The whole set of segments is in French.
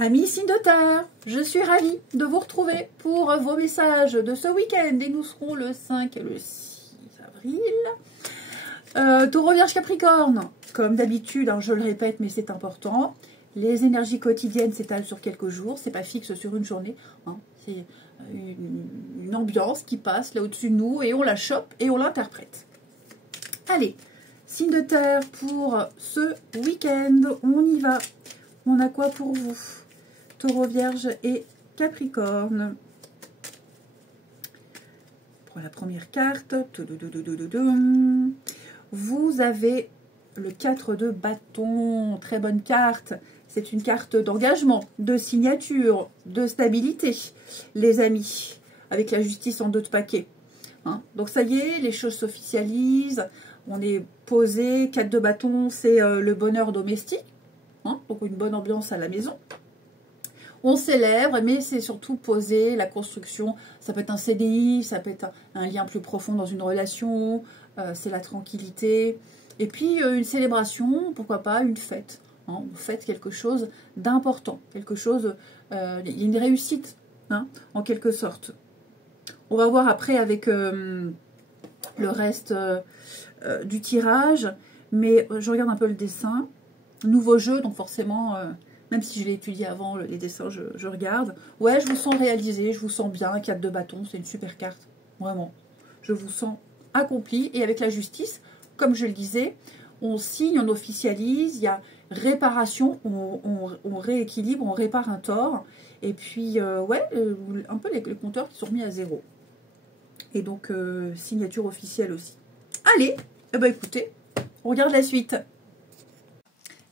Amis signes de terre, je suis ravie de vous retrouver pour vos messages de ce week-end. Et nous serons le 5 et le 6 avril. Taureau, Vierge, Capricorne. Comme d'habitude, hein, je le répète, mais c'est important. Les énergies quotidiennes s'étalent sur quelques jours. C'est pas fixe sur une journée. Hein. C'est une ambiance qui passe là au-dessus de nous et on la chope et on l'interprète. Allez, signe de terre pour ce week-end. On y va. On a quoi pour vous? Taureau, Vierge et Capricorne. Pour la première carte, vous avez le 4 de bâton. Très bonne carte. C'est une carte d'engagement, de signature, de stabilité, les amis, avec la justice en 2 de paquet. Hein, donc ça y est, les choses s'officialisent. On est posé. 4 de bâton, c'est le bonheur domestique. Hein, donc une bonne ambiance à la maison. On célèbre, mais c'est surtout poser la construction. Ça peut être un CDI, ça peut être un lien plus profond dans une relation, c'est la tranquillité. Et puis une célébration, pourquoi pas, une fête. Hein, vous faites quelque chose d'important, quelque chose, il y a une réussite, hein, en quelque sorte. On va voir après avec le reste du tirage, mais je regarde un peu le dessin. Nouveau jeu, donc forcément... même si je l'ai étudié avant, les dessins, je regarde. Ouais, je vous sens réalisé, je vous sens bien. 4 de bâton, c'est une super carte. Vraiment. Je vous sens accompli. Et avec la justice, comme je le disais, on signe, on officialise. Il y a réparation, on rééquilibre, on répare un tort. Et puis, ouais, un peu les compteurs qui sont remis à 0. Et donc, signature officielle aussi. Allez, eh ben, écoutez, on regarde la suite.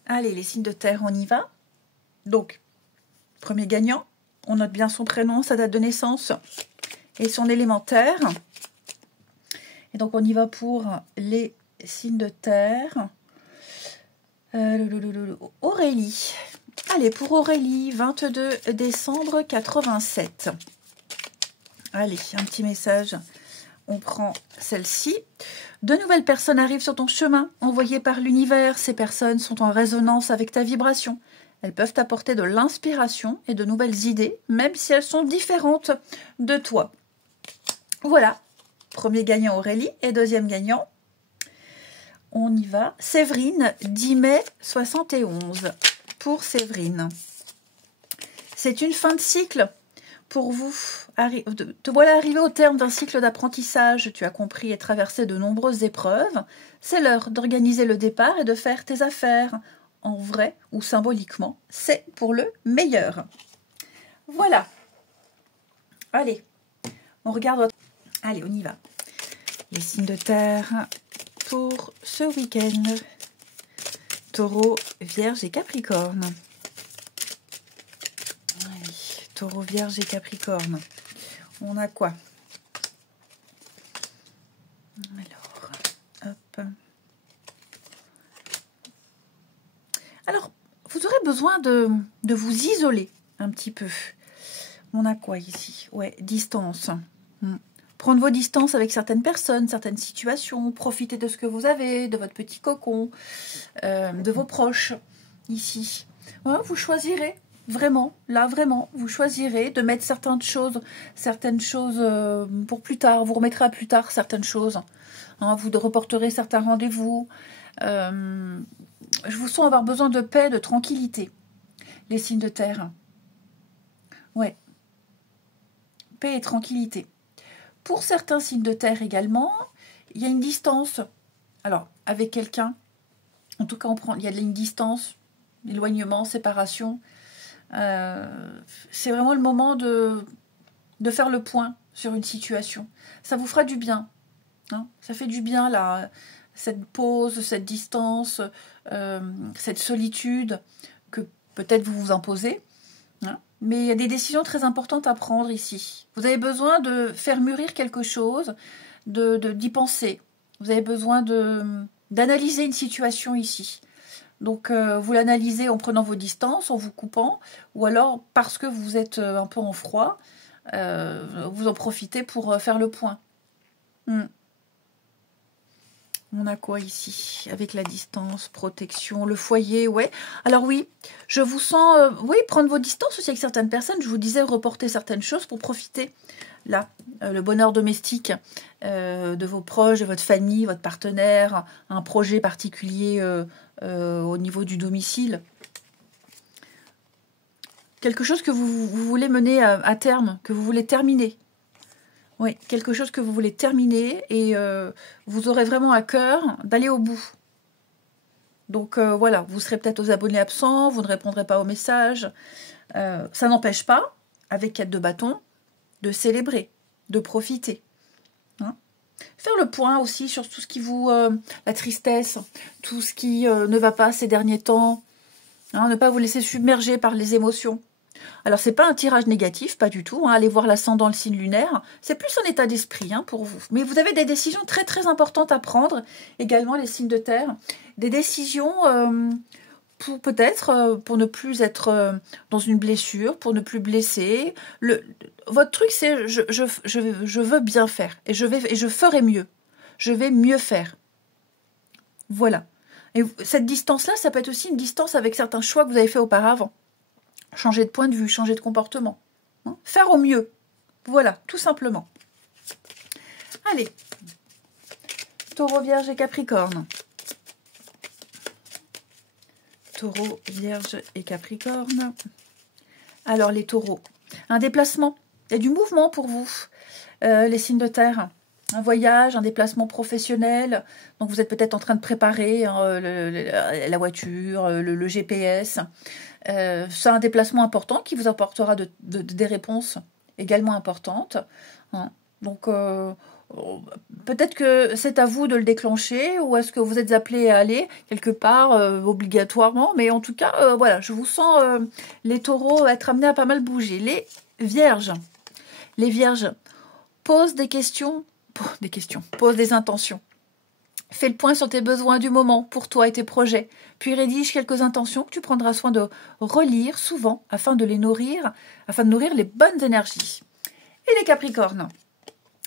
Allez, les signes de terre, on y va. Donc, premier gagnant, on note bien son prénom, sa date de naissance et son élémentaire. Et donc, on y va pour les signes de terre. Aurélie. Allez, pour Aurélie, 22 décembre 87. Allez, un petit message. On prend celle-ci. De nouvelles personnes arrivent sur ton chemin, envoyées par l'univers. Ces personnes sont en résonance avec ta vibration. Elles peuvent apporter de l'inspiration et de nouvelles idées, même si elles sont différentes de toi. Voilà. Premier gagnant Aurélie et deuxième gagnant. On y va. Séverine, 10 mai 71. Pour Séverine. C'est une fin de cycle pour vous. Te voilà arrivé au terme d'un cycle d'apprentissage. Tu as compris et traversé de nombreuses épreuves. C'est l'heure d'organiser le départ et de faire tes affaires. En vrai ou symboliquement, c'est pour le meilleur. Voilà. Allez, on regarde votre... Allez, on y va. Les signes de terre pour ce week-end. Taureau, Vierge et Capricorne. Allez, Taureau, Vierge et Capricorne. On a quoi? Alors, hop. Alors, vous aurez besoin de vous isoler un petit peu. On a quoi ici? Ouais, distance. Prendre vos distances avec certaines personnes, certaines situations. Profiter de ce que vous avez, de votre petit cocon, de vos proches, ici. Ouais, vous choisirez, vraiment, là, vraiment, vous choisirez de mettre certaines choses pour plus tard. Vous remettrez à plus tard certaines choses. Hein, vous reporterez certains rendez-vous. Je vous sens avoir besoin de paix, de tranquillité. Les signes de terre. Ouais. Paix et tranquillité. Pour certains signes de terre également, il y a une distance. Alors, avec quelqu'un, en tout cas, il y a une distance, éloignement, séparation. C'est vraiment le moment de faire le point sur une situation. Ça vous fera du bien. Hein, ça fait du bien, là. Cette pause, cette distance, cette solitude que peut-être vous vous imposez. Hein. Mais il y a des décisions très importantes à prendre ici. Vous avez besoin de faire mûrir quelque chose, d'y penser. Vous avez besoin d'analyser une situation ici. Donc, vous l'analysez en prenant vos distances, en vous coupant, ou alors parce que vous êtes un peu en froid, vous en profitez pour faire le point. On a quoi ici? Avec la distance, protection, le foyer, ouais. Alors oui, je vous sens, oui, prendre vos distances aussi avec certaines personnes. Je vous disais reporter certaines choses pour profiter, là, le bonheur domestique de vos proches, de votre famille, votre partenaire, un projet particulier au niveau du domicile. Quelque chose que vous voulez mener à terme, que vous voulez terminer. Oui, quelque chose que vous voulez terminer et vous aurez vraiment à cœur d'aller au bout. Donc voilà, vous serez peut-être aux abonnés absents, vous ne répondrez pas aux messages. Ça n'empêche pas, avec 4 de bâton, de célébrer, de profiter. Hein. Faire le point aussi sur tout ce qui vous... la tristesse, tout ce qui ne va pas ces derniers temps. Hein, ne pas vous laisser submerger par les émotions. Alors, c'est pas un tirage négatif, pas du tout. Hein. Allez voir l'ascendant, le signe lunaire. C'est plus un état d'esprit pour vous. Mais vous avez des décisions très, très importantes à prendre. Également, les signes de terre. Des décisions pour peut-être, pour ne plus être dans une blessure, pour ne plus blesser. Votre truc, c'est je veux bien faire. Et je ferai mieux. Je vais mieux faire. Voilà. Et cette distance-là, ça peut être aussi une distance avec certains choix que vous avez fait auparavant. Changer de point de vue, changer de comportement. Hein, faire au mieux. Voilà, tout simplement. Allez. Taureau, Vierge et Capricorne. Taureau, Vierge et Capricorne. Alors, les taureaux. Un déplacement. Il y a du mouvement pour vous. Les signes de terre. Un voyage, un déplacement professionnel. Donc, vous êtes peut-être en train de préparer la voiture, le GPS. C'est un déplacement important qui vous apportera des réponses également importantes. Hein. Donc, peut-être que c'est à vous de le déclencher ou est-ce que vous êtes appelé à aller quelque part obligatoirement. Mais en tout cas, voilà, je vous sens les taureaux être amenés à pas mal bouger. Les vierges. Les vierges posent des questions, posent des intentions. Fais le point sur tes besoins du moment, pour toi et tes projets, puis rédige quelques intentions que tu prendras soin de relire souvent afin de nourrir les bonnes énergies. Et les Capricornes.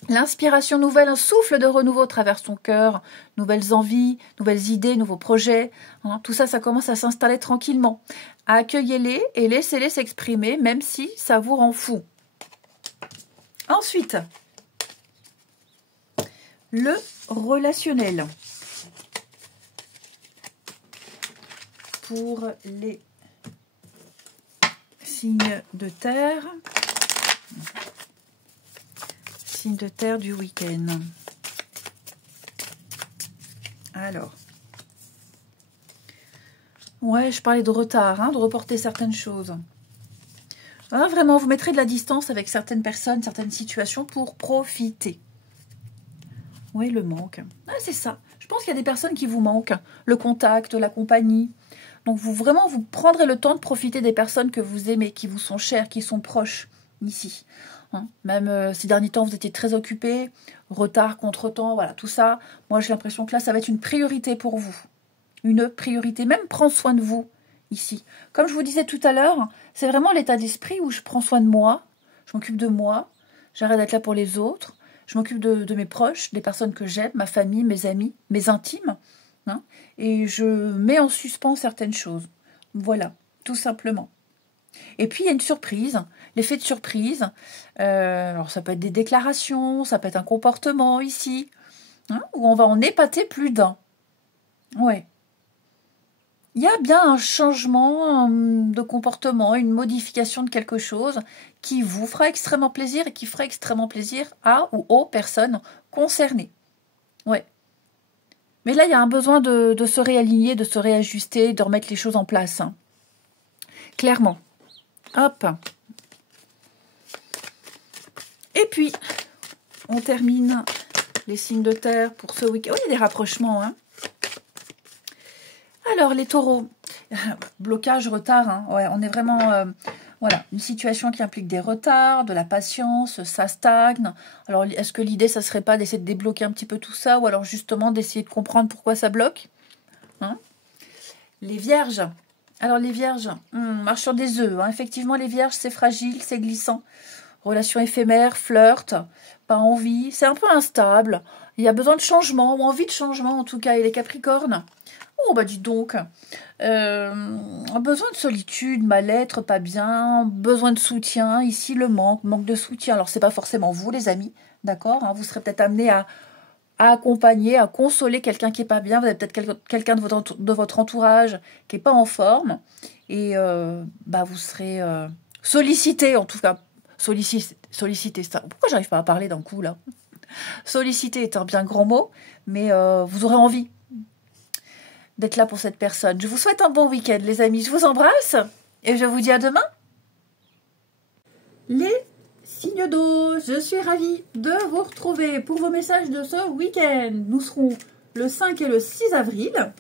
L'inspiration nouvelle, un souffle de renouveau traverse ton cœur, nouvelles envies, nouvelles idées, nouveaux projets. Hein, tout ça, ça commence à s'installer tranquillement. Accueillez-les et laissez-les s'exprimer, même si ça vous rend fou. Ensuite, le relationnel. Pour les signes de terre. Signes de terre du week-end. Alors. Ouais, je parlais de retard, de reporter certaines choses. Ah, vraiment, vous mettrez de la distance avec certaines personnes, certaines situations pour profiter. Oui, le manque. Ah, c'est ça. Je pense qu'il y a des personnes qui vous manquent. Le contact, la compagnie. Donc, vous prendrez le temps de profiter des personnes que vous aimez, qui vous sont chères, qui sont proches, ici. Hein. Même ces derniers temps, vous étiez très occupés. Retard, contretemps, voilà, tout ça. Moi, j'ai l'impression que là, ça va être une priorité pour vous. Une priorité. Même prendre soin de vous, ici. Comme je vous disais tout à l'heure, c'est vraiment l'état d'esprit où je prends soin de moi. Je m'occupe de moi. J'arrête d'être là pour les autres. Je m'occupe de mes proches, des personnes que j'aime, ma famille, mes amis, mes intimes. Hein, et je mets en suspens certaines choses. Voilà, tout simplement. Et puis, il y a une surprise, l'effet de surprise. Alors, ça peut être des déclarations, ça peut être un comportement ici, où on va en épater plus d'un. Ouais. Il y a bien un changement de comportement, une modification de quelque chose qui vous fera extrêmement plaisir et qui fera extrêmement plaisir à ou aux personnes concernées. Ouais. Mais là, il y a un besoin de se réaligner, de se réajuster, de remettre les choses en place. Clairement. Hop. Et puis, on termine les signes de terre pour ce week-end. Oh, il y a des rapprochements, Alors, les taureaux, blocage, retard, ouais, on est vraiment, voilà, une situation qui implique des retards, de la patience, ça stagne. Alors, est-ce que l'idée, ça serait pas d'essayer de débloquer un petit peu tout ça, ou alors justement d'essayer de comprendre pourquoi ça bloque, Les vierges, alors les vierges, marche sur des œufs, effectivement, les vierges, c'est fragile, c'est glissant. relation éphémère, flirt, pas envie, c'est un peu instable. Il y a besoin de changement, ou envie de changement en tout cas, et les Capricornes. Oh bah dis donc, besoin de solitude, mal-être, pas bien, besoin de soutien, ici le manque de soutien. Alors c'est pas forcément vous les amis, d'accord, hein, vous serez peut-être amené à accompagner, à consoler quelqu'un qui est pas bien, vous avez peut-être quelqu'un de votre entourage qui est pas en forme, et bah vous serez sollicité, en tout cas, sollicité, ça. Pourquoi j'arrive pas à parler d'un coup là? Solliciter est un bien grand mot, mais vous aurez envie d'être là pour cette personne. Je vous souhaite un bon week-end, les amis. Je vous embrasse et je vous dis à demain. Les signes d'eau, je suis ravie de vous retrouver pour vos messages de ce week-end. Nous serons le 5 et le 6 avril.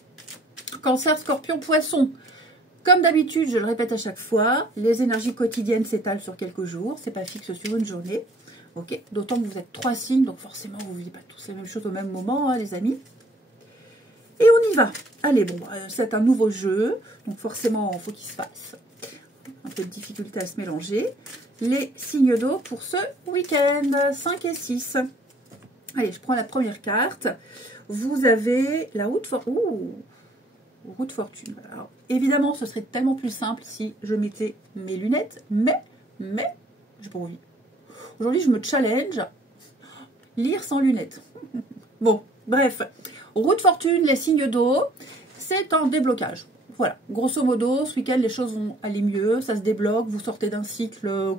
Cancer, Scorpion, Poisson. Comme d'habitude, je le répète à chaque fois, les énergies quotidiennes s'étalent sur quelques jours. C'est pas fixe sur une journée. Ok, d'autant que vous êtes 3 signes, donc forcément vous ne vivez pas tous les mêmes choses au même moment, hein, les amis. Et on y va. Allez, bon, c'est un nouveau jeu, donc forcément, il faut qu'il se fasse. Un peu de difficulté à se mélanger. Les signes d'eau pour ce week-end, 5 et 6. Allez, je prends la première carte. Vous avez la route fortune. Alors, évidemment, ce serait tellement plus simple si je mettais mes lunettes, mais, j'ai pas envie. Aujourd'hui, je me challenge, lire sans lunettes. Bon, bref. Route fortune, les signes d'eau, c'est un déblocage. Voilà, grosso modo, ce week-end, les choses vont aller mieux, ça se débloque, vous sortez d'un cycle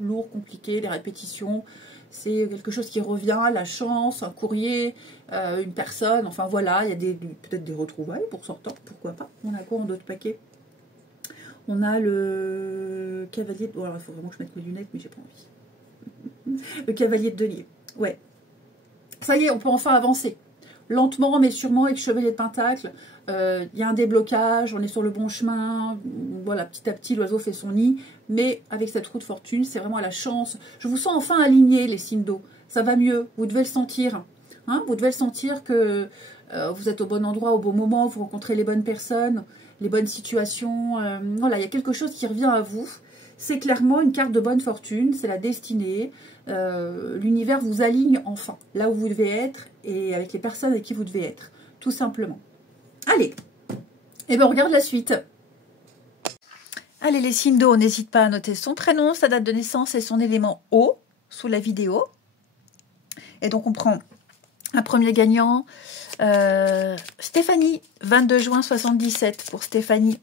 lourd, compliqué, les répétitions, c'est quelque chose qui revient, la chance, un courrier, une personne, enfin voilà, il y a peut-être des retrouvailles pour sortant, pourquoi pas. On a quoi en d'autres paquets? On a le cavalier de... Alors, il faut vraiment que je mette mes lunettes, mais j'ai pas envie. Le cavalier de denier, ouais. Ça y est, on peut enfin avancer. Lentement, mais sûrement, avec Chevalier de Pentacle, il y a un déblocage, on est sur le bon chemin. Voilà, petit à petit, l'oiseau fait son nid. Mais avec cette roue de fortune, c'est vraiment la chance. Je vous sens enfin alignés, les signes d'eau. Ça va mieux, vous devez le sentir. Hein, vous devez le sentir que vous êtes au bon endroit, au bon moment, vous rencontrez les bonnes personnes, les bonnes situations. Voilà, il y a quelque chose qui revient à vous. C'est clairement une carte de bonne fortune, c'est la destinée. L'univers vous aligne enfin, là où vous devez être et avec les personnes avec qui vous devez être, tout simplement. Allez, et bien on regarde la suite. Allez, les signes d'eau, n'hésite pas à noter son prénom, sa date de naissance et son élément eau sous la vidéo. Et donc on prend un premier gagnant, Stéphanie, 22 juin 77 pour Stéphanie.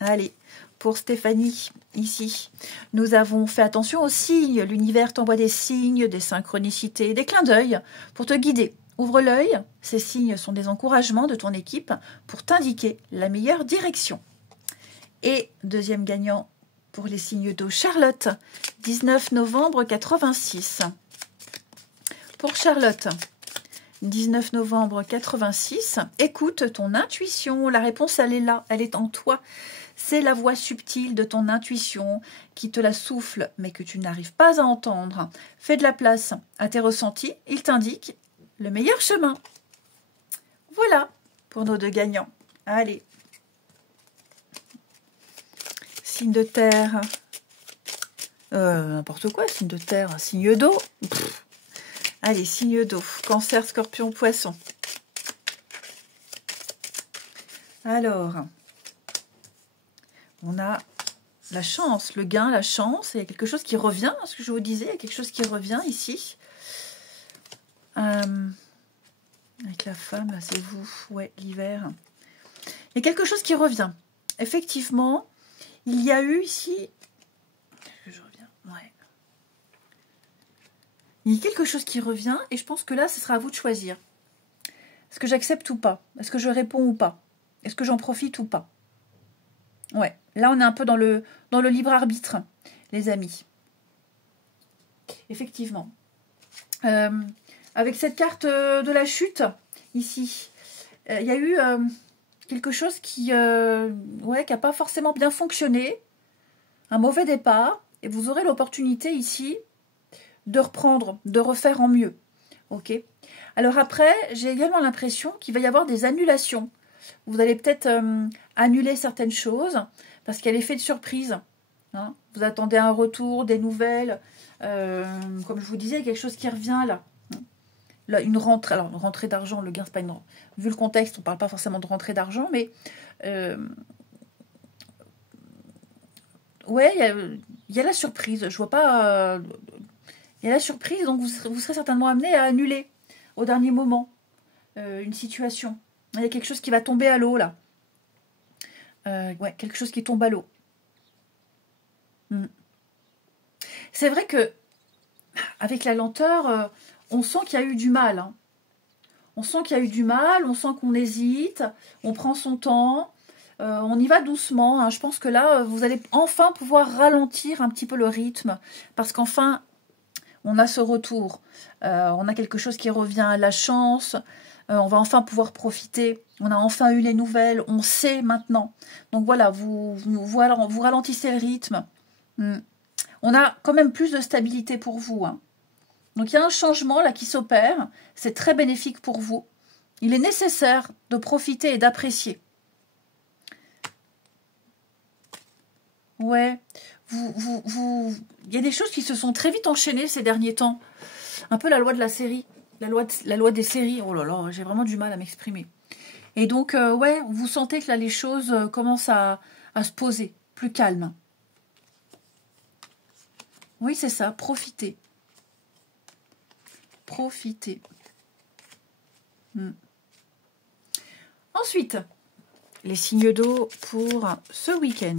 Allez, pour Stéphanie, ici, nous avons fait attention aux signes. L'univers t'envoie des signes, des synchronicités, des clins d'œil pour te guider. Ouvre l'œil, ces signes sont des encouragements de ton équipe pour t'indiquer la meilleure direction. Et deuxième gagnant pour les signes d'eau, Charlotte, 19 novembre 86. Pour Charlotte, 19 novembre 86, écoute ton intuition. La réponse, elle est là, elle est en toi. C'est la voix subtile de ton intuition qui te la souffle, mais que tu n'arrives pas à entendre. Fais de la place à tes ressentis, il t'indique le meilleur chemin. Voilà pour nos deux gagnants. Allez. Signe de terre. N'importe quoi, signe de terre, signe d'eau. Allez, signe d'eau. Cancer, Scorpion, Poisson. Alors, on a la chance, le gain, la chance. Il y a quelque chose qui revient, ce que je vous disais, il y a quelque chose qui revient ici. Avec la femme, là, c'est vous. Ouais, l'hiver. Il y a quelque chose qui revient. Effectivement, il y a eu ici... Je reviens, ouais. Il y a quelque chose qui revient et je pense que là, ce sera à vous de choisir. Est-ce que j'accepte ou pas? Est-ce que je réponds ou pas? Est-ce que j'en profite ou pas? Ouais, là, on est un peu dans le libre arbitre, les amis. Effectivement. Avec cette carte de la chute, ici, il y a eu quelque chose qui n'a pas forcément bien fonctionné. Un mauvais départ. Et vous aurez l'opportunité ici de reprendre, de refaire en mieux. Ok. Alors après, j'ai également l'impression qu'il va y avoir des annulations. Vous allez peut-être annuler certaines choses parce qu'il y a l'effet de surprise. Hein. Vous attendez un retour, des nouvelles. Comme je vous disais, quelque chose qui revient là. Là, une rentrée, alors une rentrée d'argent, le gain, c'est pas une... Vu le contexte, on ne parle pas forcément de rentrée d'argent, mais... ouais, il y a la surprise. Je vois pas... il y a la surprise, donc vous serez certainement amené à annuler au dernier moment une situation. Il y a quelque chose qui va tomber à l'eau, là. Ouais, quelque chose qui tombe à l'eau. C'est vrai que, avec la lenteur, on sent qu'il y a eu du mal. Hein. On sent qu'il y a eu du mal, on sent qu'on hésite, on prend son temps, on y va doucement. Hein. Je pense que là, vous allez enfin pouvoir ralentir un petit peu le rythme, parce qu'enfin, on a ce retour. On a quelque chose qui revient, la chance, on va enfin pouvoir profiter. On a enfin eu les nouvelles, on sait maintenant. Donc voilà, vous ralentissez le rythme. On a quand même plus de stabilité pour vous. Hein. Donc il y a un changement là qui s'opère. C'est très bénéfique pour vous. Il est nécessaire de profiter et d'apprécier. Ouais, il y a des choses qui se sont très vite enchaînées ces derniers temps. Un peu la loi de la série. La loi des séries. Oh là là, j'ai vraiment du mal à m'exprimer. Et donc, ouais, vous sentez que là, les choses commencent à se poser, plus calme. Oui, c'est ça, profitez. Profitez. Ensuite, les signes d'eau pour ce week-end.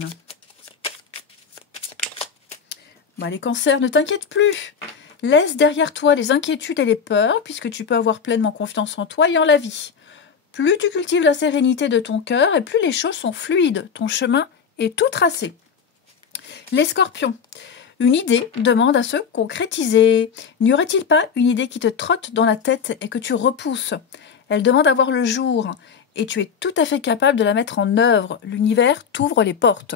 Bah, les cancers, ne t'inquiète plus. Laisse derrière toi les inquiétudes et les peurs, puisque tu peux avoir pleinement confiance en toi et en la vie. Plus tu cultives la sérénité de ton cœur, et plus les choses sont fluides. Ton chemin est tout tracé. Les scorpions. Une idée demande à se concrétiser. N'y aurait-il pas une idée qui te trotte dans la tête et que tu repousses? Elle demande à voir le jour, et tu es tout à fait capable de la mettre en œuvre. L'univers t'ouvre les portes.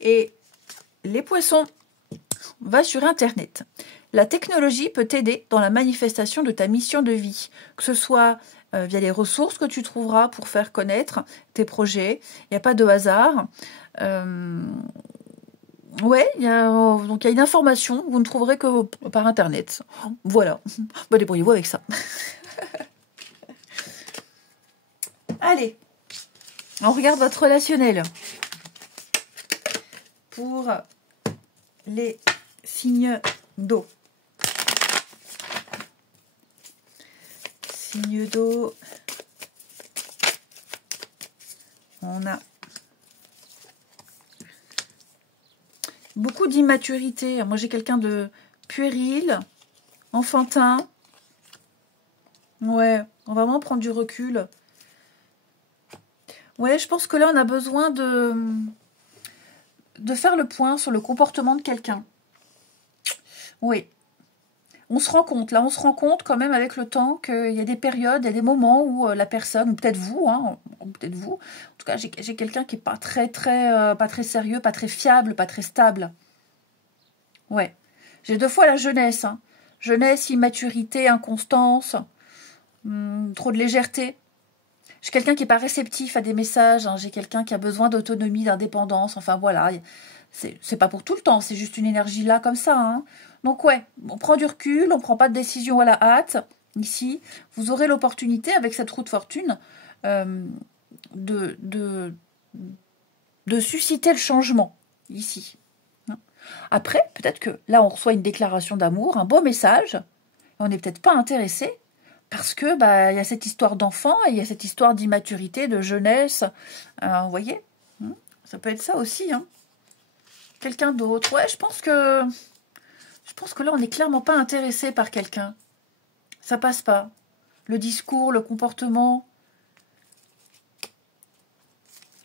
Et les poissons, va sur Internet. La technologie peut t'aider dans la manifestation de ta mission de vie, que ce soit via les ressources que tu trouveras pour faire connaître tes projets. Il n'y a pas de hasard. Ouais, donc il y a une information que vous ne trouverez que par Internet. Voilà. Bah, débrouillez-vous avec ça. Allez, on regarde votre relationnel. Pour les signes d'eau. Signes d'eau. On a beaucoup d'immaturité. Moi, j'ai quelqu'un de puéril, enfantin. Ouais, on va vraiment prendre du recul. Ouais, je pense que là, on a besoin de faire le point sur le comportement de quelqu'un. Oui. On se rend compte, là, on se rend compte quand même avec le temps qu'il y a des périodes, il y a des moments où la personne, ou peut-être vous, hein, en tout cas, j'ai quelqu'un qui n'est pas pas très sérieux, pas très fiable, pas très stable. Ouais. J'ai 2 fois la jeunesse. Hein. Jeunesse, immaturité, inconstance, trop de légèreté. J'ai quelqu'un qui n'est pas réceptif à des messages, hein. J'ai quelqu'un qui a besoin d'autonomie, d'indépendance, enfin voilà. C'est pas pour tout le temps, c'est juste une énergie là comme ça. Hein. Donc ouais, on prend du recul, on ne prend pas de décision à la hâte. Ici, vous aurez l'opportunité avec cette roue de fortune de susciter le changement ici. Après, peut-être que là, on reçoit une déclaration d'amour, un beau message, et on n'est peut-être pas intéressé parce que y a cette histoire d'enfant et il y a cette histoire d'immaturité, de jeunesse. Vous voyez, ça peut être ça aussi. Hein. Quelqu'un d'autre. Ouais, je pense que là, on n'est clairement pas intéressé par quelqu'un. Ça passe pas. Le discours, le comportement.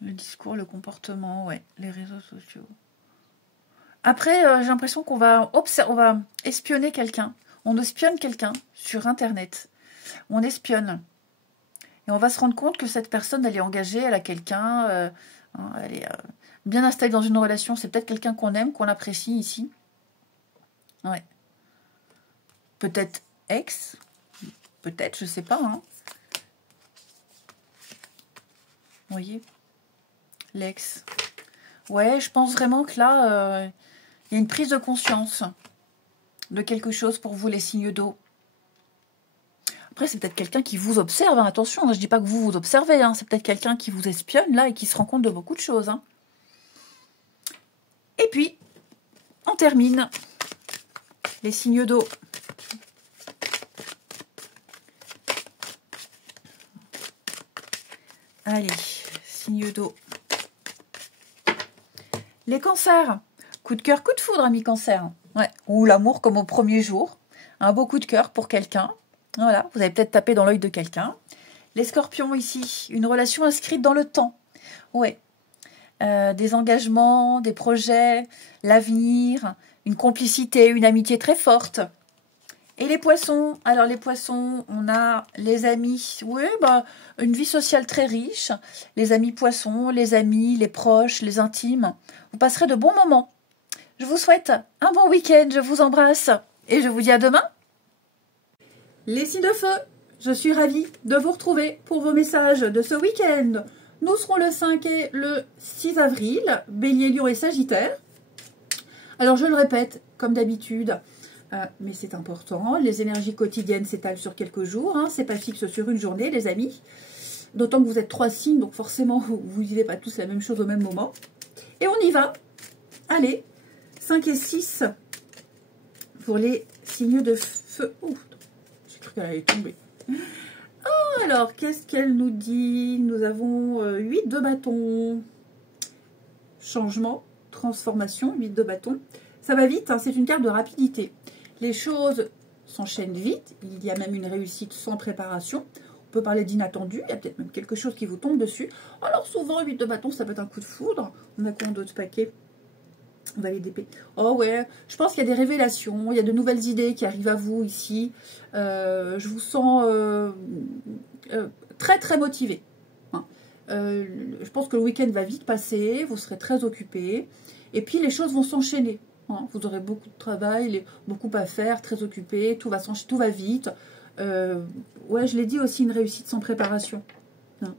Le discours, le comportement, ouais. Les réseaux sociaux. Après, j'ai l'impression qu'on va espionner quelqu'un. On espionne quelqu'un sur Internet. On espionne. Et on va se rendre compte que cette personne, elle est engagée, elle a quelqu'un, elle est bien installée dans une relation. C'est peut-être quelqu'un qu'on aime, qu'on apprécie ici. Ouais. Peut-être ex. Peut-être, je sais pas. Hein. Vous voyez, l'ex. Ouais, je pense vraiment que là, il y a une prise de conscience de quelque chose pour vous, les signes d'eau. Après, c'est peut-être quelqu'un qui vous observe, hein. Attention, je ne dis pas que vous vous observez, hein. C'est peut-être quelqu'un qui vous espionne, là, et qui se rend compte de beaucoup de choses, hein. Et puis, on termine les signes d'eau. Allez, signes d'eau. Les cancers. Coup de cœur, coup de foudre, ami cancer. Ouais. Ou l'amour comme au premier jour. Un beau coup de cœur pour quelqu'un. Voilà, vous avez peut-être tapé dans l'œil de quelqu'un. Les scorpions ici, une relation inscrite dans le temps. Ouais. Des engagements, des projets, l'avenir, une complicité, une amitié très forte. Et les poissons, alors les poissons, on a les amis, oui, bah, une vie sociale très riche, les amis poissons, les amis, les proches, les intimes. Vous passerez de bons moments. Je vous souhaite un bon week-end, je vous embrasse et je vous dis à demain. Les signes de feu, je suis ravie de vous retrouver pour vos messages de ce week-end. Nous serons le 5 et le 6 avril, Bélier, Lion et Sagittaire. Alors je le répète, comme d'habitude, mais c'est important, les énergies quotidiennes s'étalent sur quelques jours, hein, c'est pas fixe sur une journée, les amis. D'autant que vous êtes 3 signes, donc forcément, vous ne vivez pas tous la même chose au même moment. Et on y va. Allez, 5 et 6 pour les signes de feu. Ouh, j'ai cru qu'elle allait tomber. Oh, alors, qu'est-ce qu'elle nous dit? Nous avons 8 de bâton. Changement, transformation, 8 de bâton. Ça va vite, hein, c'est une carte de rapidité. Les choses s'enchaînent vite, il y a même une réussite sans préparation. On peut parler d'inattendu, il y a peut-être même quelque chose qui vous tombe dessus. Alors souvent, 8 de bâton, ça peut être un coup de foudre. On a combien d'autres paquets? On va les d'épée. Oh ouais, je pense qu'il y a des révélations, il y a de nouvelles idées qui arrivent à vous ici. Je vous sens très très motivé. Hein. Je pense que le week-end va vite passer, vous serez très occupé. Et puis les choses vont s'enchaîner. Hein. Vous aurez beaucoup de travail, beaucoup à faire, très occupé, tout va vite. Ouais, je l'ai dit aussi, une réussite sans préparation. Hein.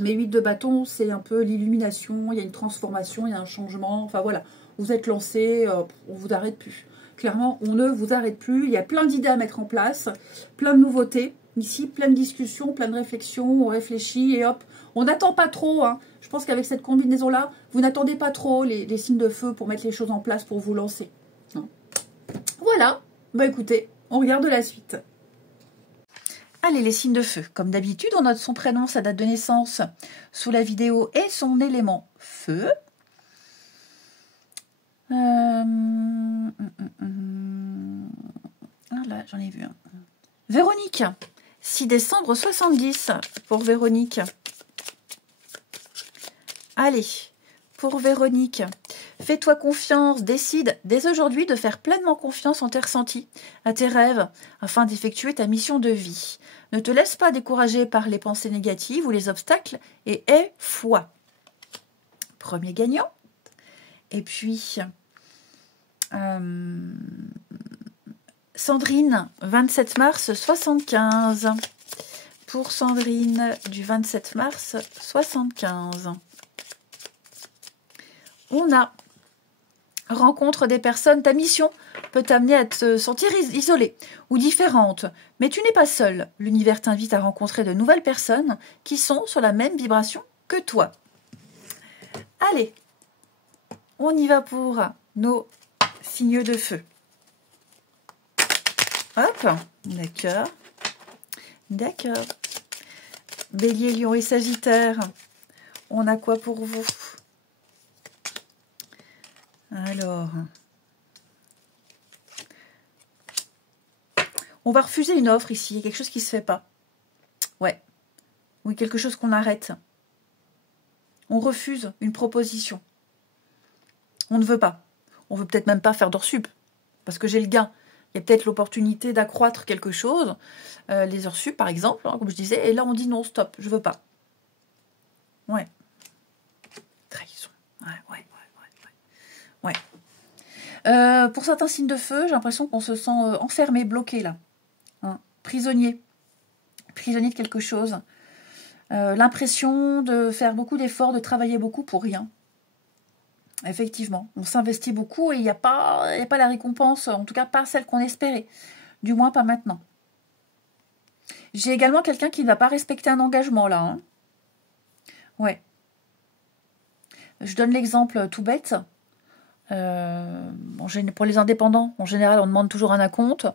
Mais 8 de bâton, c'est un peu l'illumination, il y a une transformation, il y a un changement. Enfin voilà, vous êtes lancé, on ne vous arrête plus. Clairement, on ne vous arrête plus. Il y a plein d'idées à mettre en place, plein de nouveautés. Ici, plein de discussions, plein de réflexions, on réfléchit et hop, on n'attend pas trop. Hein. Je pense qu'avec cette combinaison-là, vous n'attendez pas trop les signes de feu pour mettre les choses en place, pour vous lancer. Hein. Voilà, bah écoutez, on regarde la suite. Allez, les signes de feu. Comme d'habitude, on note son prénom, sa date de naissance sous la vidéo et son élément feu. Ah là, j'en ai vu un. Véronique, 6 décembre 70 pour Véronique. Allez, pour Véronique, fais-toi confiance, décide dès aujourd'hui de faire pleinement confiance en tes ressentis, à tes rêves, afin d'effectuer ta mission de vie. Ne te laisse pas décourager par les pensées négatives ou les obstacles et aie foi. Premier gagnant. Et puis, Sandrine, 27 mars 75. Pour Sandrine, du 27 mars 75. On a rencontre des personnes. Ta mission peut t'amener à te sentir isolée ou différente. Mais tu n'es pas seule. L'univers t'invite à rencontrer de nouvelles personnes qui sont sur la même vibration que toi. Allez, on y va pour nos signes de feu. Hop, d'accord. D'accord. Bélier, Lion et Sagittaire. On a quoi pour vous? Alors, on va refuser une offre ici. Il y a quelque chose qui ne se fait pas. Ouais. Oui, quelque chose qu'on arrête. On refuse une proposition. On ne veut pas. On veut peut-être même pas faire d'heures sup. Parce que j'ai le gain. Il y a peut-être l'opportunité d'accroître quelque chose. Les heures sup, par exemple, hein, comme je disais. Et là, on dit non, stop, je veux pas. Ouais. Trahison. Ouais. Pour certains signes de feu, j'ai l'impression qu'on se sent enfermé, bloqué là. Hein, prisonnier. Prisonnier de quelque chose. L'impression de faire beaucoup d'efforts, de travailler beaucoup pour rien. Effectivement, on s'investit beaucoup et il n'y a pas la récompense, en tout cas pas celle qu'on espérait. Du moins pas maintenant. J'ai également quelqu'un qui ne va pas respecter un engagement là. Hein. Ouais. Je donne l'exemple tout bête. Pour les indépendants, en général, on demande toujours un acompte.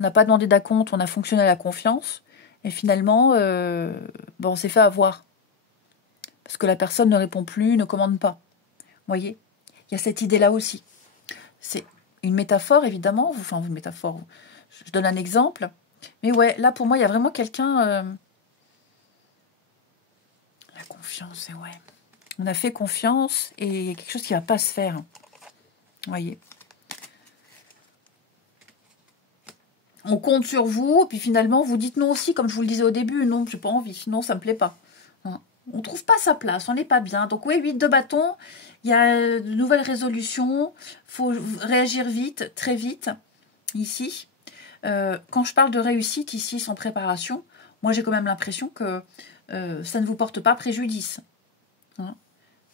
On n'a pas demandé d'acompte, on a fonctionné à la confiance. Et finalement, on s'est fait avoir. Parce que la personne ne répond plus, ne commande pas. Vous voyez ? Il y a cette idée-là aussi. C'est une métaphore, évidemment. Une métaphore. Je donne un exemple. Mais ouais, là, pour moi, il y a vraiment quelqu'un... La confiance, ouais. On a fait confiance et il y a quelque chose qui ne va pas se faire. Vous voyez ? On compte sur vous, puis finalement, vous dites non aussi, comme je vous le disais au début. Non, j'ai pas envie. Non, ça me plaît pas. On ne trouve pas sa place, on n'est pas bien. Donc oui, 8 de bâton, il y a de nouvelles résolutions, il faut réagir vite, très vite, ici. Quand je parle de réussite, ici, sans préparation, moi j'ai quand même l'impression que ça ne vous porte pas préjudice.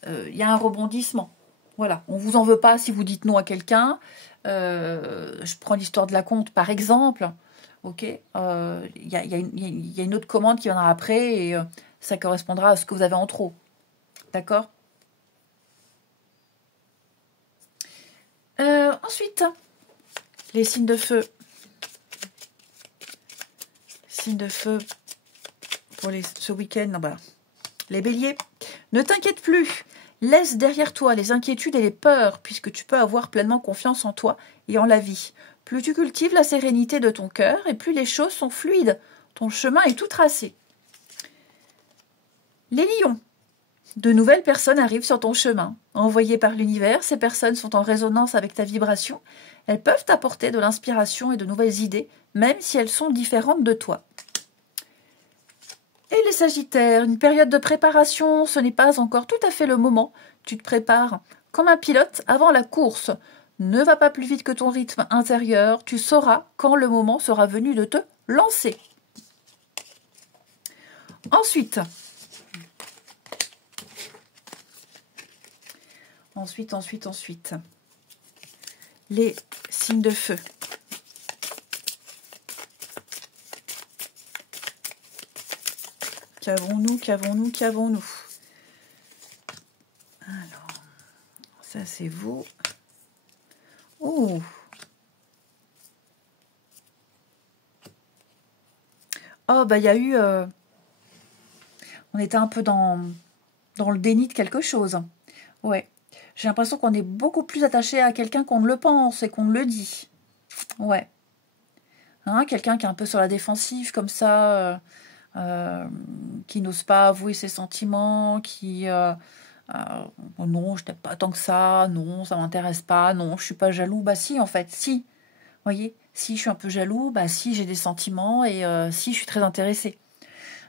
Il y a un rebondissement. Voilà, on ne vous en veut pas si vous dites non à quelqu'un. Je prends l'histoire de la compte, par exemple. Ok, y a une autre commande qui viendra après et... ça correspondra à ce que vous avez en trop. D'accord ? Ensuite, les signes de feu. Signes de feu pour ce week-end. Les béliers. Ne t'inquiète plus. Laisse derrière toi les inquiétudes et les peurs, puisque tu peux avoir pleinement confiance en toi et en la vie. Plus tu cultives la sérénité de ton cœur, et plus les choses sont fluides. Ton chemin est tout tracé. Les lions. De nouvelles personnes arrivent sur ton chemin. Envoyées par l'univers, ces personnes sont en résonance avec ta vibration. Elles peuvent t'apporter de l'inspiration et de nouvelles idées, même si elles sont différentes de toi. Et les sagittaires, une période de préparation, ce n'est pas encore tout à fait le moment. Tu te prépares comme un pilote avant la course. Ne va pas plus vite que ton rythme intérieur. Tu sauras quand le moment sera venu de te lancer. Ensuite, les signes de feu. Qu'avons-nous? Alors, ça c'est vous. Oh! Oh, il y a eu... on était un peu dans le déni de quelque chose. Ouais. J'ai l'impression qu'on est beaucoup plus attaché à quelqu'un qu'on ne le pense et qu'on ne le dit. Ouais. Quelqu'un qui est un peu sur la défensive, comme ça, qui n'ose pas avouer ses sentiments, qui... oh non, je t'aime pas tant que ça, non, ça m'intéresse pas, non, je suis pas jaloux. Bah si, en fait, si. Vous voyez, si je suis un peu jaloux, bah si, j'ai des sentiments et si, je suis très intéressée.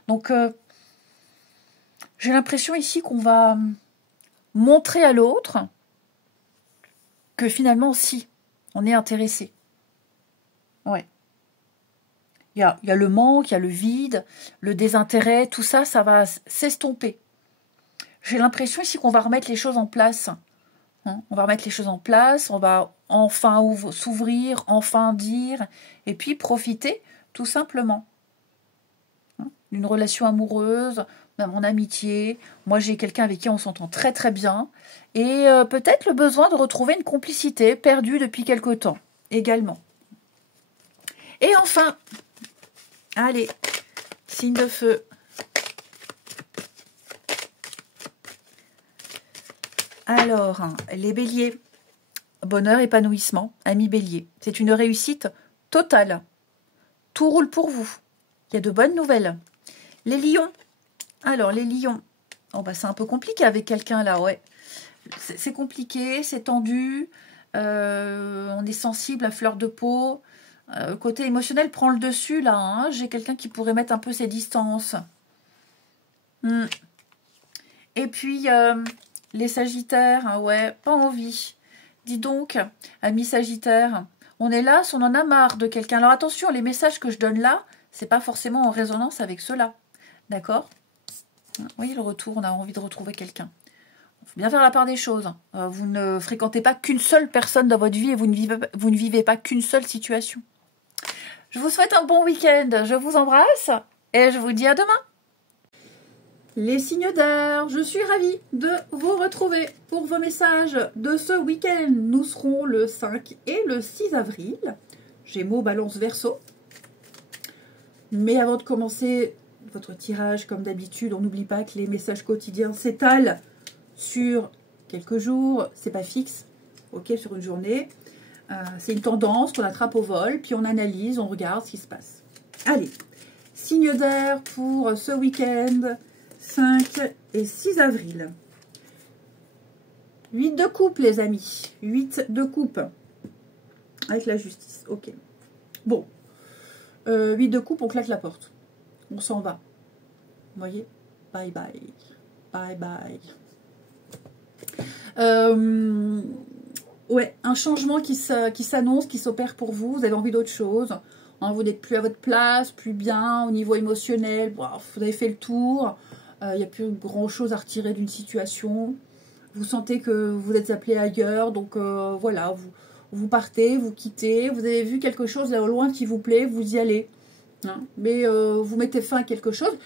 Donc, j'ai l'impression ici qu'on va montrer à l'autre que finalement, si, on est intéressé. Ouais. Il y a le manque, il y a le vide, le désintérêt, tout ça, ça va s'estomper. J'ai l'impression ici qu'on va remettre les choses en place. On va remettre les choses en place, on va enfin s'ouvrir, enfin dire, et puis profiter tout simplement. D'une relation amoureuse, même en amitié. Moi, j'ai quelqu'un avec qui on s'entend très très bien. Et peut-être le besoin de retrouver une complicité perdue depuis quelque temps également. Et enfin, allez, signe de feu. Alors, les béliers, bonheur, épanouissement, amis béliers. C'est une réussite totale. Tout roule pour vous. Il y a de bonnes nouvelles. Les lions. Alors, les lions. Oh, c'est un peu compliqué avec quelqu'un là, ouais. C'est compliqué, c'est tendu. On est sensible à fleur de peau. Le côté émotionnel prend le dessus là. J'ai quelqu'un qui pourrait mettre un peu ses distances. Et puis... les sagittaires, ouais, pas envie. Dis donc, amis sagittaires, on est là, on en a marre de quelqu'un. Alors attention, les messages que je donne là, c'est pas forcément en résonance avec ceux-là. D'accord ? Oui, le retour, on a envie de retrouver quelqu'un. faut bien faire la part des choses. Vous ne fréquentez pas qu'une seule personne dans votre vie et vous ne vivez pas qu'une seule situation. Je vous souhaite un bon week-end. Je vous embrasse et je vous dis à demain. Les signes d'air, je suis ravie de vous retrouver pour vos messages de ce week-end. Nous serons le 5 et le 6 avril. Gémeaux, Balance, Verseau. Mais avant de commencer votre tirage, comme d'habitude, on n'oublie pas que les messages quotidiens s'étalent sur quelques jours. C'est pas fixe, ok, sur une journée. C'est une tendance qu'on attrape au vol, puis on analyse, on regarde ce qui se passe. Allez, signe d'air pour ce week-end, 5 et 6 avril. 8 de coupe, les amis. 8 de coupe. Avec la justice, ok. Bon. 8 de coupe, on claque la porte. On s'en va. Vous voyez? Bye bye. Bye bye. Ouais, un changement qui s'annonce, qui s'opère pour vous. Vous avez envie d'autre chose. Hein, vous n'êtes plus à votre place, plus bien au niveau émotionnel. Bon, vous avez fait le tour. Il n'y a plus grand chose à retirer d'une situation. Vous sentez que vous êtes appelé ailleurs. Donc voilà, vous partez, vous quittez. Vous avez vu quelque chose là au loin qui vous plaît, vous y allez. Hein, mais vous mettez fin à quelque chose.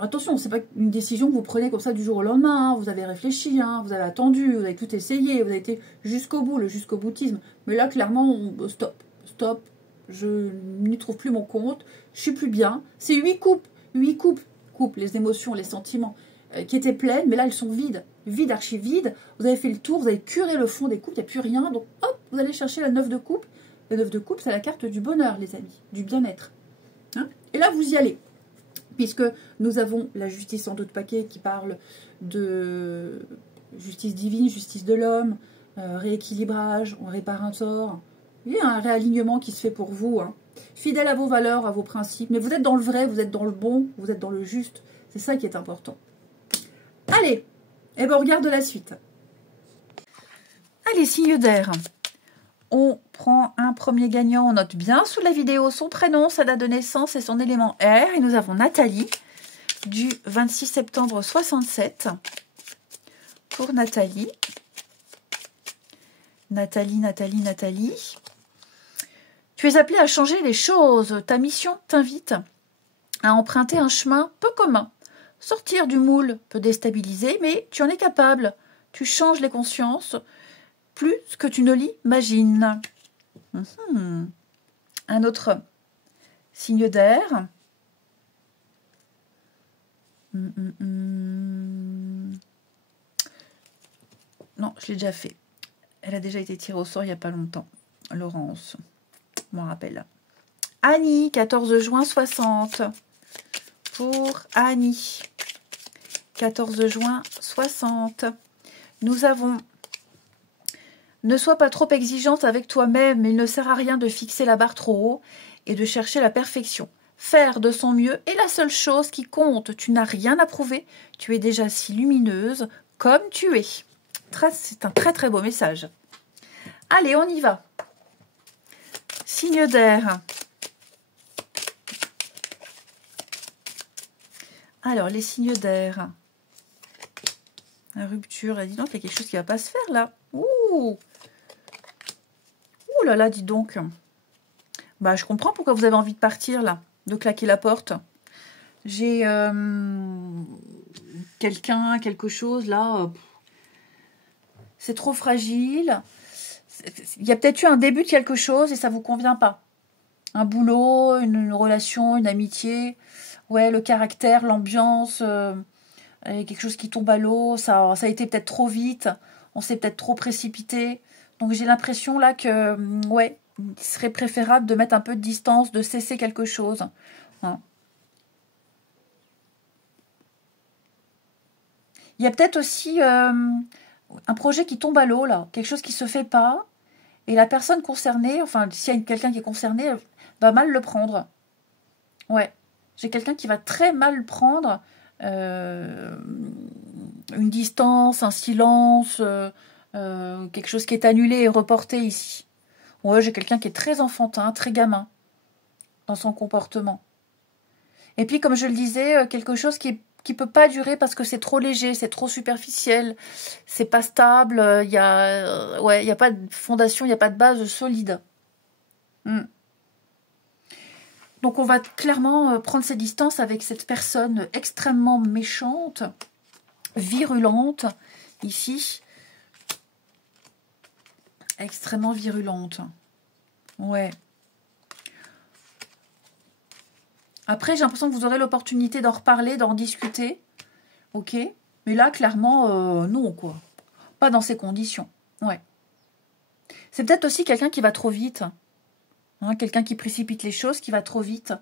Attention, c'est pas une décision que vous prenez comme ça du jour au lendemain. Hein. Vous avez réfléchi, hein, vous avez attendu, vous avez tout essayé, vous avez été jusqu'au bout, le jusqu'au boutisme. Mais là, clairement, stop. Je n'y trouve plus mon compte. Je suis plus bien. C'est 8 coupes. 8 coupes. Les émotions, les sentiments qui étaient pleines, mais là, elles sont vides. Vides, archi vides. Vous avez fait le tour, vous avez curé le fond des coupes, il n'y a plus rien. Donc, hop, vous allez chercher la 9 de coupe. La 9 de coupe, c'est la carte du bonheur, les amis, du bien-être. Hein, et là, vous y allez. Puisque nous avons la justice en d'autres paquets qui parle de justice divine, justice de l'homme, rééquilibrage, on répare un tort. Il y a un réalignement qui se fait pour vous. Hein. Fidèle à vos valeurs, à vos principes. Mais vous êtes dans le vrai, vous êtes dans le bon, vous êtes dans le juste. C'est ça qui est important. Allez, et ben on regarde la suite. Allez, signe d'air. On prend un premier gagnant, on note bien sous la vidéo son prénom, sa date de naissance et son élément air. Et nous avons Nathalie, du 26 septembre 67. Pour Nathalie. Nathalie. Tu es appelée à changer les choses. Ta mission t'invite à emprunter un chemin peu commun. Sortir du moule peut déstabiliser, mais tu en es capable. Tu changes les consciences plus que tu ne l'imagines. Un autre signe d'air. Non, je l'ai déjà fait. Elle a déjà été tirée au sort il n'y a pas longtemps. Laurence, je m'en rappelle. Annie, 14 juin 60. Pour Annie, 14 juin 60. Nous avons... Ne sois pas trop exigeante avec toi-même, il ne sert à rien de fixer la barre trop haut et de chercher la perfection. Faire de son mieux est la seule chose qui compte. Tu n'as rien à prouver, tu es déjà si lumineuse comme tu es. C'est un très très beau message. Allez, on y va. Signe d'air. Alors, les signes d'air. La rupture, dis donc, il y a quelque chose qui ne va pas se faire là. Ouh là là, dis donc. Bah, je comprends pourquoi vous avez envie de partir là, de claquer la porte. J'ai quelque chose là. C'est trop fragile. Il y a peut-être eu un début de quelque chose et ça vous convient pas. Un boulot, une relation, une amitié. Ouais, le caractère, l'ambiance, quelque chose qui tombe à l'eau. Ça a été peut-être trop vite. On s'est peut-être trop précipité. Donc j'ai l'impression là que, ouais, il serait préférable de mettre un peu de distance, de cesser quelque chose. Hein. Il y a peut-être aussi un projet qui tombe à l'eau, là. Quelque chose qui ne se fait pas. Et la personne concernée, enfin, s'il y a quelqu'un qui est concerné, elle va mal le prendre. Ouais. J'ai quelqu'un qui va très mal prendre une distance, un silence... quelque chose qui est annulé et reporté ici. Ouais, j'ai quelqu'un qui est très enfantin, très gamin dans son comportement. Et puis, comme je le disais, quelque chose qui est peut pas durer parce que c'est trop léger, c'est trop superficiel, c'est pas stable, il y a ouais, il y a pas de fondation, il y a pas de base solide. Donc on va clairement prendre ses distances avec cette personne extrêmement méchante, virulente, ici. Extrêmement virulente. Ouais. Après, j'ai l'impression que vous aurez l'opportunité d'en reparler, d'en discuter. Ok. Mais là, clairement, non, quoi. Pas dans ces conditions. Ouais. C'est peut-être aussi quelqu'un qui va trop vite. Hein, quelqu'un qui précipite les choses, qui va trop vite.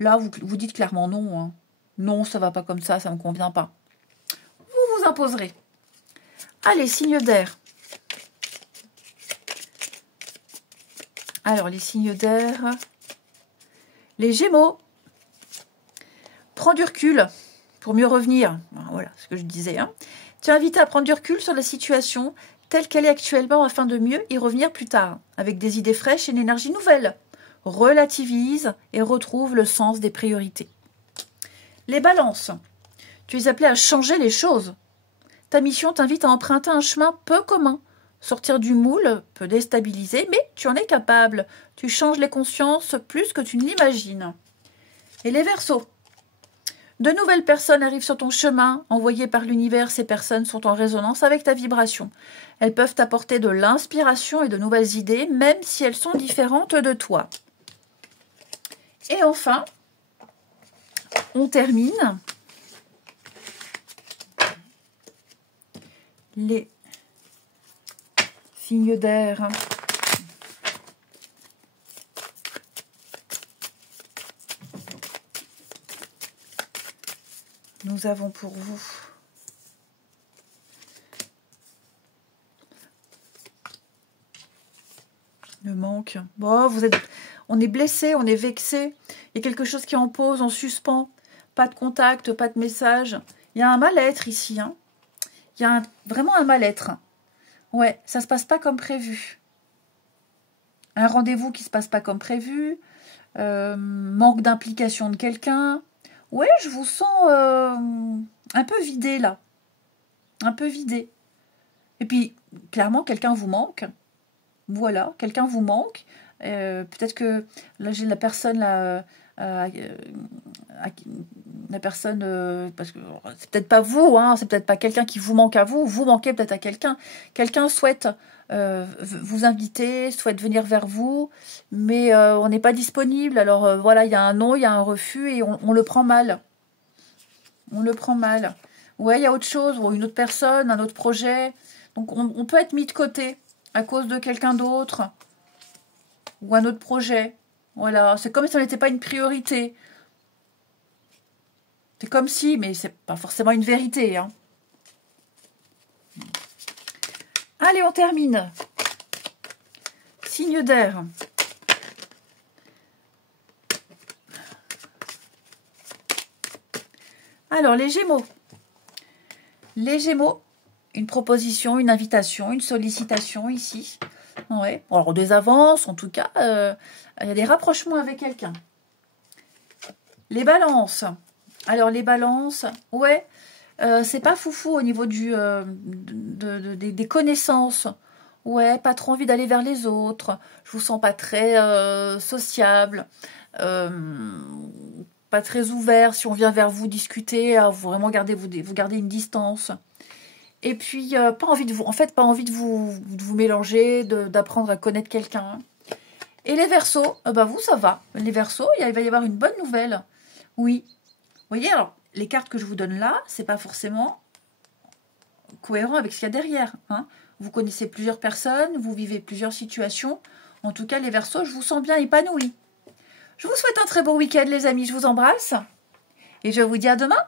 Là, vous dites clairement non. Hein. Non, ça va pas comme ça me convient pas. Vous vous imposerez. Allez, signe d'air. Alors, les signes d'air. Les Gémeaux. Prends du recul pour mieux revenir. Voilà ce que je disais. Hein. Tu es invité à prendre du recul sur la situation telle qu'elle est actuellement afin de mieux y revenir plus tard, avec des idées fraîches et une énergie nouvelle. Relativise et retrouve le sens des priorités. Les balances. Tu es appelé à changer les choses. Ta mission t'invite à emprunter un chemin peu commun. Sortir du moule peut déstabiliser, mais tu en es capable. Tu changes les consciences plus que tu ne l'imagines. Et les Verseaux. De nouvelles personnes arrivent sur ton chemin. Envoyées par l'univers, ces personnes sont en résonance avec ta vibration. Elles peuvent t'apporter de l'inspiration et de nouvelles idées, même si elles sont différentes de toi. Et enfin, on termine les signes d'air. Nous avons pour vous le manque. Bon, on est blessé, on est vexé. Il y a quelque chose qui est en pause, en suspens. Pas de contact, pas de message. Il y a un mal-être ici. Hein. Il y a vraiment un mal-être. Ouais, ça se passe pas comme prévu. Un rendez-vous qui se passe pas comme prévu. Manque d'implication de quelqu'un. Ouais, je vous sens un peu vidé là. Un peu vidé. Et puis, clairement, quelqu'un vous manque. Voilà, quelqu'un vous manque. Peut-être que là, j'ai la personne là... la personne, parce que c'est peut-être pas vous, hein, c'est peut-être pas quelqu'un qui vous manque à vous, vous manquez peut-être à quelqu'un. Quelqu'un souhaite vous inviter, souhaite venir vers vous, mais on n'est pas disponible. Alors voilà, il y a un non, il y a un refus et on le prend mal. On le prend mal. Ouais, il y a autre chose, ou une autre personne, un autre projet. Donc on peut être mis de côté à cause de quelqu'un d'autre ou un autre projet. Voilà, c'est comme si on n'était pas une priorité. C'est comme si, mais c'est pas forcément une vérité. Hein. Allez, on termine. Signe d'air. Alors, les Gémeaux. Les Gémeaux, une proposition, une invitation, une sollicitation ici. Ouais. Alors, des avances, en tout cas, il y a des rapprochements avec quelqu'un. Les Balances. Alors, les Balances, ouais, c'est pas foufou au niveau des connaissances. Ouais, pas trop envie d'aller vers les autres. Je vous sens pas très sociable. Pas très ouvert. Si on vient vers vous discuter, vous vraiment vous gardez une distance. Et puis, pas envie de vous mélanger, d'apprendre à connaître quelqu'un. Et les Verseaux, vous, ça va. Les Verseaux, il va y avoir une bonne nouvelle. Oui. Vous voyez, alors, les cartes que je vous donne là, c'est pas forcément cohérent avec ce qu'il y a derrière. Hein. Vous connaissez plusieurs personnes, vous vivez plusieurs situations. En tout cas, les Verseaux, je vous sens bien épanouis. Je vous souhaite un très bon week-end, les amis. Je vous embrasse. Et je vous dis à demain.